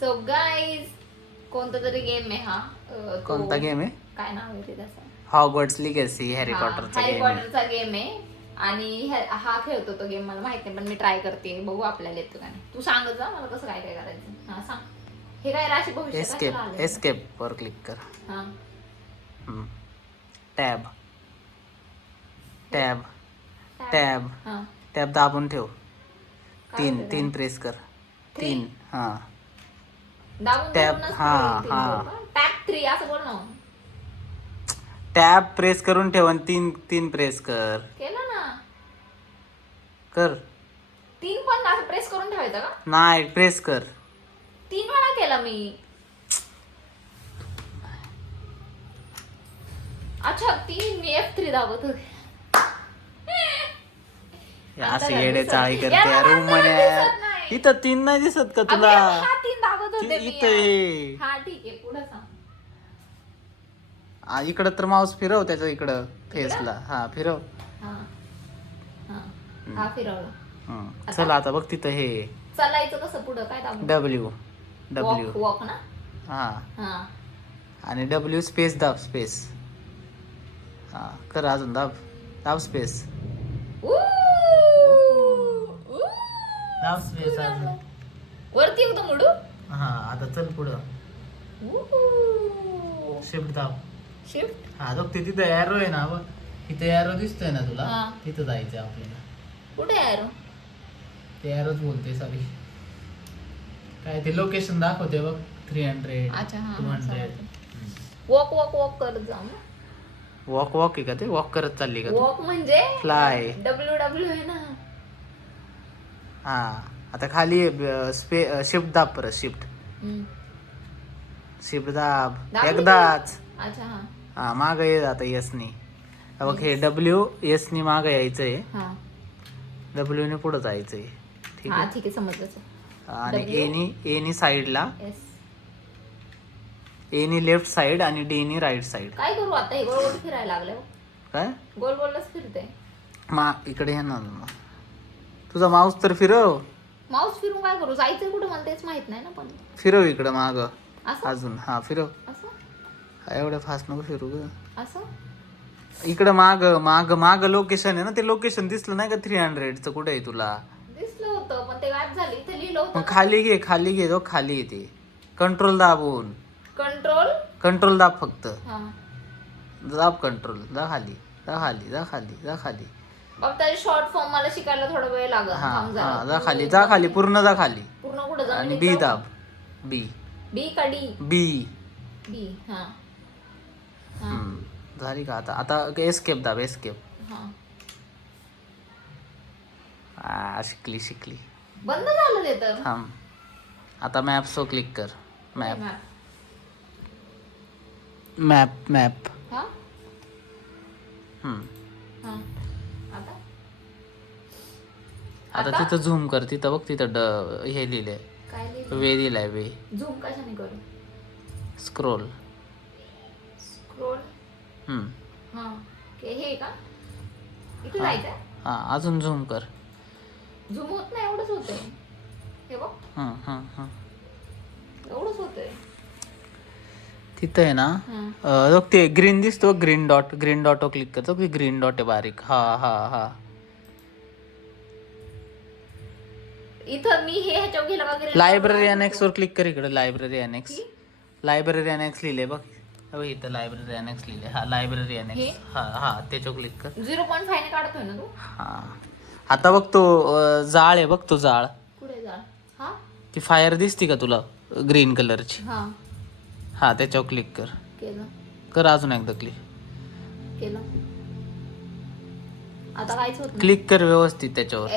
So guys कोणता तरी game आहे हा कोणता गेम आहे? काय नाव आहे ते त्याचं? हॉगवर्ड्स लिगॅसी, हॅरी पॉटरचा हॅरी गेम आहे. पॉटरचा गेम आहे आणि हा खेळतो तो गेम. मला माहित नाही पण मी ट्राय करते, बघू आपल्याला येतो का नाही. तू सांगत जा मला कसं काय काय करायचं. हा सांग. हे काय राशी भविष्य एस्केप, एस्केप वर क्लिक कर. हा टॅब टॅब Tab. टॅब हा टॅब दाबून ठेव. काय तीन होतं तीन काय? प्रेस कर. 3 तीन हा दाबून Tab. धरूनच हा, पुढे हा. टॅप 3 असं बोल ना. टॅब प्रेस करून ठेव आणि तीन तीन प्रेस कर. केलं ना. कर 3 पण असं प्रेस करून ठेवायचं का? नाही, प्रेस कर. 3 वेळा केला मी. अच्छा 3 मी F3 दाबत होते. असे येडे चाळी करते याला रूम नंतर मध्ये. दिसत नाही. इथं तीन नाही दिसत का अगं, तुला? हा 3 दाबत होते मी इथं यार. हे. हा ठीक आहे पुढे सांग. इकडं तर माऊस फिरव त्याचं इकडं फेसला. हा फिरव. हा हा हा फिरवलं. चल आता बघ तिथं हे चालायचं कसं पुढं काय दाबू? डब्ल्यू डब्ल्यू वॉक ना. हा हा आणि डब्ल्यू स्पेस दाब स्पेस. हा कर अजून दाब दाब स्पेस. ऊ! ऊ! दाब स्पेस अजून. वरती एकदम उडू. हा आता चल पुढं. शिफ्ट दाब. शिफ्ट हा बघ ते तिथं एरो आहे ना बघ. तिथं एरो दिसतोय ना तुला? हा. तिथं जायचं आपल्याला. कुठे आहे ते एरोच बोलते सॉरी. काय ते लोकेशन दाखवते बघ. 300 अच्छा, हा, 200. वॉक वॉक वॉक करत जा ना. वॉक वॉक आहे का ते? वॉक करत चालली का तू? वॉक म्हणजे फ्लाय. डब्ल्यू आहे ना. हा आता खाली शिफ्ट दाब परत शिफ्ट. हम्म. शिफ्ट दाब दाबली एकदाच. अच्छा हा हा माग ये आता यसनी. बघ हे डब्ल्यू यसनी माग यायचंय. हा डब्ल्यू ने पुढे जायचंय. ठीक हा आहे. ठीक आहे समजलं. आणि W. एनी साइडला. येस. एनी लेफ्ट साइड आणि डी नी राईट साइड. काय करू आता हे गोल गोल फिरायला लागले. काय गोल गोलच फिरते. इकडे ये ना. तुझा माऊस तर फिरव. माऊस फिरून काय करू? जायचं कुठं मला तेच माहित नाही ना. पण फिरव इकडं माग असं अजून. हा फिरव. असं एवढ्या फास्ट नको फिरू ग. असं इकडं माग माग माग लोकेशन आहे ना. ते लोकेशन दिसलं नाही का 300चं? कुठे आहे तुला? दिसलं होतं पण ते गायब झालं. इथे लिहिलं होतं मग खाली घे खाली घे. जो खाली येते कंट्रोल दाबून. कंट्रोल. कंट्रोल दाब फक्त. हा दाब कंट्रोल. जा खाली जा खाली जा खाली जा खाली. बाबा त्याचे शॉर्ट फॉर्म मला शिकायला थोडा वेळ लागेल. हा थांब जरा. हा जा खाली जा खाली पूर्ण जा खाली. पूर्ण कुठं आणि जमिनीत बी जाऊ? दाब. बी बी का डी? बी. बी हा हा झाली का आता? आता एस्केप दाब एस्केप. हा शिकली शिकली. बंद झालं ते तर. थांब आता मॅप सो क्लिक कर. Map map map. हा हा आता आता तिथं झूम कर. तिथं बघ तिथं हे लिहिलंय. काय लिहिलं? वे दिलाय वे. झूम कशाने करू? स्क्रोल. स्क्रोल. हा हे का? इथे हा जायचं. हा अजून झूम कर. झूम होत नाही. एवढंच होतंय. हे बघ एवढंच होतंय. तिथं आहे ना. बघ ते ग्रीन दिसतो. Green dot. ग्रीन डॉट वर क्लिक करतो. ग्रीन डॉट आहे बारीक. हा हा हा इथं मी हे ह्याच्यावर गेलं वगैरे. लायब्ररी अनेक्स वर क्लिक कर. इकडे लायब्ररी अनेक्स. लायब्ररी अनेक्स लिहिले बघ. इथं लायब्ररी अनेक्स लिहिले. हा लायब्ररी अनेक्स. हा हा त्याच्यावर क्लिक कर. 0.5 ने काढतोय ना तू? हा आता बघ तो जाळ आहे बघ. तो जाळ कुठे जा? हा ती फायर दिसती का तुला ग्रीन कलरची? हा हा त्याच्यावर क्लिक कर. केलं. कर अजून एकदा क्लिक. केलं. आता काहीच होत नाही. क्लिक कर व्यवस्थित त्याच्यावर.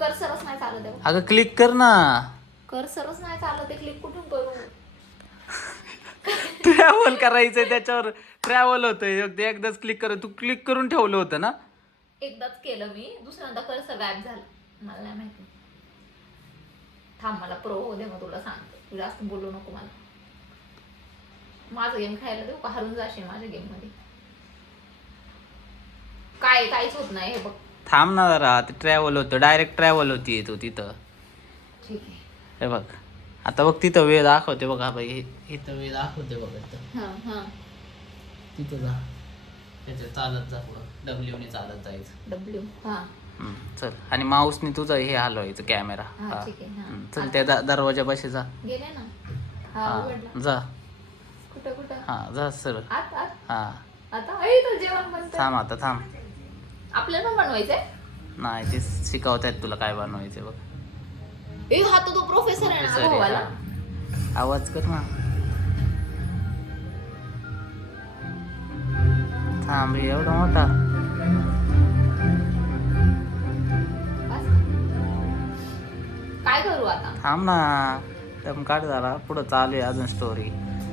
कर्सरच नाही चालत आहे. अगं क्लिक कर ना. कर्सरच नाही चालत आहे. क्लिक कुठून करू? ट्रॅव्हल करायचंय त्याच्यावर. ट्रॅव्हल होतंय. एकदाच क्लिक कर. तू क्लिक करून ठेवलं होतं ना? एकदाच केलं मी. दुसऱ्यांदा कर्सर गायब झालं. मला नाही माहिती. थांब मला प्रो हो दे मग तुला सांगते. तू जास्त बोलू नको मला. माझं गेम खायला देऊ का? हरून जाशील माझ्या गेम मध्ये. काहीच होत नाही. हे बघ थांब ना जरा. ते ट्रॅव्हल होतं. डायरेक्ट ट्रॅव्हल होती तू तिथं. ठीक आहे. हे बघ आता बघ तिथं वेळ दाखवते बघा बाई, इथं वेळ दाखवते बघ इथं. हा हा तिथं जा, त्याच्या चालत जा पुढं, डब्ल्यूने चालत जायचं. डब्ल्यू. हा चल. आणि माऊसने तुझं हे हलवायचं कॅमेरा. हा ठीक आहे. हा चल त्या दरवाजापाशी जा. गेले ना. हा हा उघडला. जा. कुठं कुठं? हा जा सर. आत आत. हा आता आई तर जेवण बनतंय. थांब आता थांब. आपल्याला पण बनवायचंय. नाही ते शिकवतायत तुला काय बनवायचं बघ. ए हा तो प्रोफेसर आहे ना Professor आहे, भावाला. हा. आवाज कर ना. थांब एवढा मोठा. बस. काय करू आता? थांब ना. दम काढ झाला. पुढं चालू आहे अजून स्टोरी.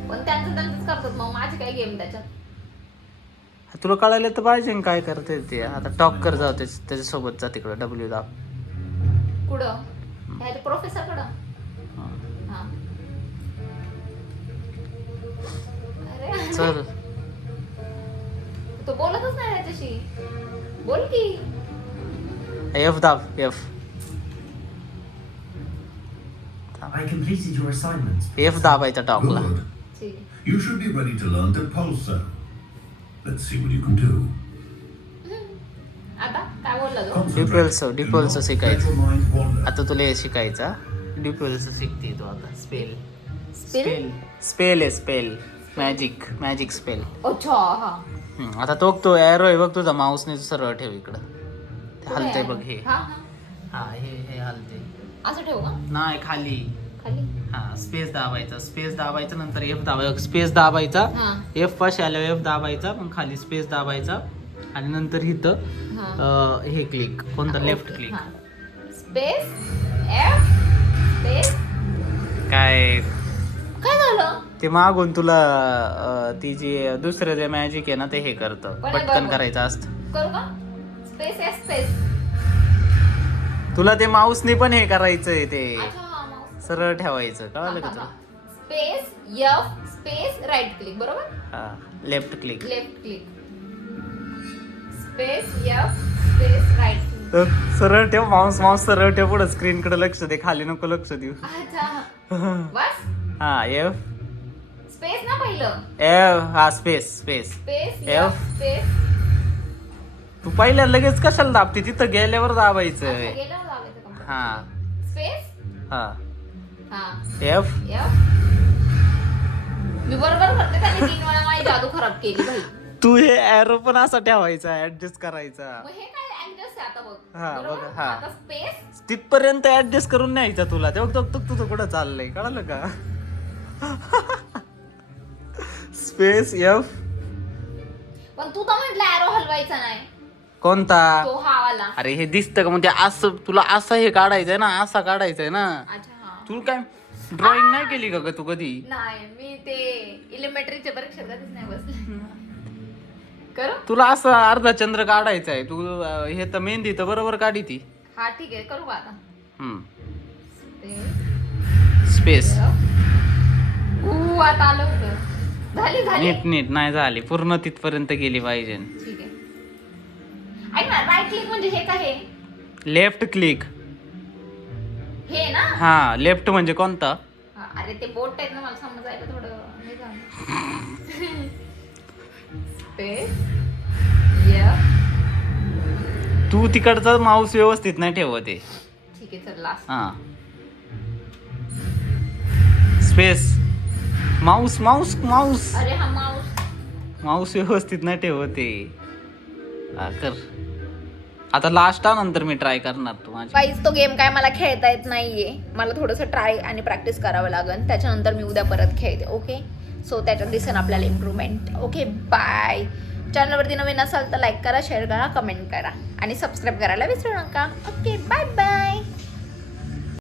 पण त्यांचंच करतात मग माझी काय गेम त्याच्यात. तुला कळायला तर पाहिजे ना काय करते ते. आता टॉक कर जाऊ त्याच्यासोबत जा तिकडं डब्ल्यू दाब. कुठं? ह्याच्या प्रोफेसर कडं. हा. अरे चल. तो बोलतच नाही त्याच्याशी. बोल की. एफ दाब F. I completed your assignments. F दाबायचा टॉकला. Good. ठीक आहे. You should be ready to learn the pulsar. Let's see what you can do. आता काय बोलला तो? Concentrate. डिपल्स Do not शिकायचं. let your mind wander. आता तुला हे शिकायचा. डिपल्स शिकते तू आता. Spell Spell? स्पेल आहे स्पेल. Magic spell. अच्छा हा. आता तो एरो आहे बघ तुझा माऊसने सरळ ठेव इकडं. ते कुठे हलतंय आहे? बघ हे. हा हा. हा हे हलते. असं ठेवू का? नाही खाली. खाली. हा स्पेस दाबायचा नंतर एफ दाबायचा. स्पेस दाबायचा. हा. एफ पाशी आल्यावर एफ दाबायचा, मग खाली स्पेस दाबायचा आणि नंतर इथं हा. हे क्लिक कोणतं left click. Space F space. काय काय झालं? ते मागून तुला ती जी दुसरं जे मॅजिक आहे ना ते हे करतं. पण हे पटकन बरोबर. करायचं असतं. करू का? Space F space. तुला ते माऊसने पण हे करायचंय ते अच्छा हा माऊस. सरळ ठेवायचं. कळालं का तुला? Space F space right click बरोबर. हा left click. Left click. Space F space right click. तर सरळ ठेव माऊस सरळ ठेव. पुढे स्क्रीन कडे लक्ष दे, खाली नको लक्ष देऊ. अच्छा बस. हा एफ स्पेस ना पहिलं. हा space space F. F space. तू पहिल्या लगेच कशाला दाबते, तिथं गेल्यावर दाबायचं. अच्छा, गेल्यावर लावायचं का? हा स्पेस. हा हा एफ. एफ. मी बरोबर करते. त्याने 3 वेळा माझी जादू खराब केली भाई. तू हे एरो पण असा ठेवायचा, ऍडजस्ट करायचा. मग हे काय ऍडजस्ट आहे आता बघ. हा, बरोबर? बघ, हा. आता स्पेस. तिथपर्यंत ऍडजस्ट करून न्यायचा तुला. तेव्हा तुझं कुठं चाललंय कळालं का? Space F. पण तू तर म्हटलं एरो हलवायचा नाही. कोणता? तो हा वाला. अरे हे दिसतं का? म्हणजे असं तुला असं हे काढायचंय ना, असा काढायचंय ना. अच्छा हा. तू काय ड्रॉइंग नाही केली का ग तू कधी? नाही मी ते इलेमेट्रीच्या परीक्षेत कधीच नाही बसले. करू? तुला असं अर्धा चंद्र काढायचा आहे. तू हे तर मेहंदी तर बरोबर काढी ती. हा ठीक आहे करू का आता? स्पेस. आता आलं होतं. झाली. नीट नाही झाली. पूर्ण तिथपर्यंत गेली पाहिजे. ठीक आहे. ऐक ना राईट क्लिक म्हणजे हे काय? Left click. हे ना? हा लेफ्ट म्हणजे कोणता? हा, अरे ते बोट आहेत ना, मला समजायला थोडं हे झालं. Space F. तू तिकडचा माऊस व्यवस्थित नाही ठेवत आहे. ठीक आहे चल लास्ट. हा स्पेस. माऊस अरे हा माऊस व्यवस्थित नाही ठेवत आहे. कर आता लास्ट नंतर मी ट्राय करणार. तू माझी काहीच तो गेम काय मला खेळता येत नाहीये. मला थोडंसं ट्राय आणि प्रॅक्टिस करावं लागेल. त्याच्यानंतर मी उद्या परत खेळते. ओके सो त्याच्यात दिसेल आपल्याला इम्प्रूव्हमेंट. Okay bye. चॅनलवरती नवीन असाल तर लाईक करा, शेअर करा, कमेंट करा आणि सबस्क्राईब करायला विसरू नका. Okay bye bye.